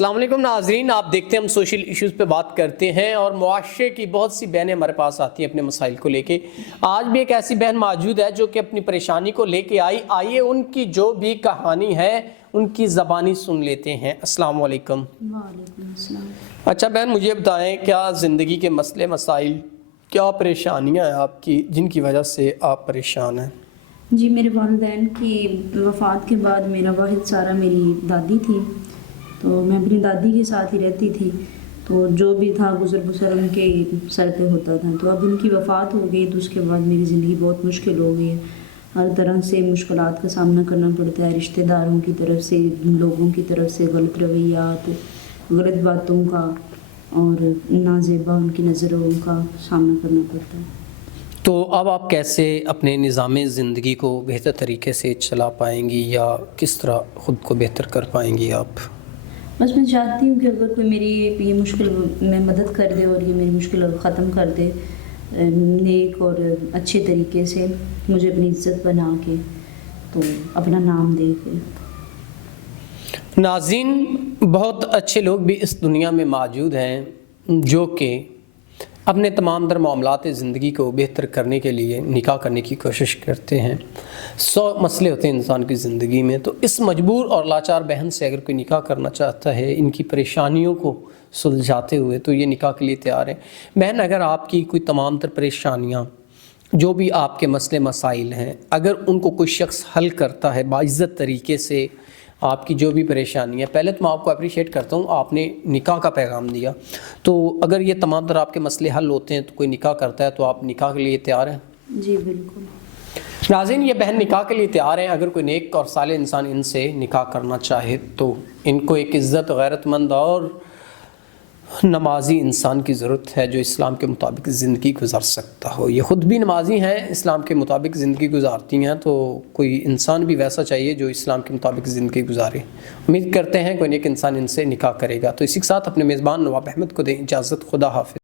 السلام علیکم ناظرین، آپ دیکھتے ہیں ہم سوشل ایشوز پہ بات کرتے ہیں اور معاشرے کی بہت سی بہنیں ہمارے پاس آتی ہیں اپنے مسائل کو لے کے۔ آج بھی ایک ایسی بہن موجود ہے جو کہ اپنی پریشانی کو لے کے آئیے ان کی جو بھی کہانی ہے ان کی زبانی سن لیتے ہیں۔ السلام علیکم۔ وعلیکم السلام۔ اچھا بہن، مجھے بتائیں کیا زندگی کے مسئلے مسائل، کیا پریشانیاں ہیں آپ کی جن کی وجہ سے آپ پریشان ہیں؟ جی، میرے والدین کی وفات کے بعد میرا واحد سہارا میری دادی تھی، تو میں اپنی دادی کے ساتھ ہی رہتی تھی، تو جو بھی تھا گزر بسر ان کے سر پہ ہوتا تھا۔ تو اب ان کی وفات ہو گئی تو اس کے بعد میری زندگی بہت مشکل ہو گئی ہے۔ ہر طرح سے مشکلات کا سامنا کرنا پڑتا ہے، رشتہ داروں کی طرف سے، لوگوں کی طرف سے غلط رویات، غلط باتوں کا اور نازیبا ان کی نظروں کا سامنا کرنا پڑتا ہے۔ تو اب آپ کیسے اپنے نظام زندگی کو بہتر طریقے سے چلا پائیں گی یا کس طرح خود کو بہتر کر پائیں گی آپ؟ بس میں چاہتی ہوں کہ اگر کوئی میری یہ مشکل میں مدد کر دے اور یہ میری مشکل ختم کر دے نیک اور اچھے طریقے سے، مجھے اپنی عزت بنا کے تو اپنا نام دے کے۔ ناظرین، بہت اچھے لوگ بھی اس دنیا میں موجود ہیں جو کہ اپنے تمام در معاملات زندگی کو بہتر کرنے کے لیے نکاح کرنے کی کوشش کرتے ہیں۔ 100 مسئلے ہوتے ہیں انسان کی زندگی میں، تو اس مجبور اور لاچار بہن سے اگر کوئی نکاح کرنا چاہتا ہے ان کی پریشانیوں کو سلجھاتے ہوئے، تو یہ نکاح کے لیے تیار ہے۔ بہن، اگر آپ کی کوئی تمام تر پریشانیاں، جو بھی آپ کے مسئلے مسائل ہیں، اگر ان کو کوئی شخص حل کرتا ہے باعزت طریقے سے، آپ کی جو بھی پریشانی ہے، پہلے تو میں آپ کو اپریشیٹ کرتا ہوں، آپ نے نکاح کا پیغام دیا، تو اگر یہ تمام تر آپ کے مسئلے حل ہوتے ہیں تو کوئی نکاح کرتا ہے تو آپ نکاح کے لیے تیار ہیں؟ جی بالکل۔ ناظرین، یہ بہن نکاح کے لیے تیار ہیں۔ اگر کوئی نیک اور صالح انسان ان سے نکاح کرنا چاہے تو ان کو ایک عزت، غیرت مند اور نمازی انسان کی ضرورت ہے جو اسلام کے مطابق زندگی گزار سکتا ہو۔ یہ خود بھی نمازی ہیں، اسلام کے مطابق زندگی گزارتی ہیں، تو کوئی انسان بھی ویسا چاہیے جو اسلام کے مطابق زندگی گزارے۔ امید کرتے ہیں کوئی نیک انسان ان سے نکاح کرے گا۔ تو اسی کے ساتھ اپنے میزبان نواب احمد کو دیں اجازت۔ خدا حافظ۔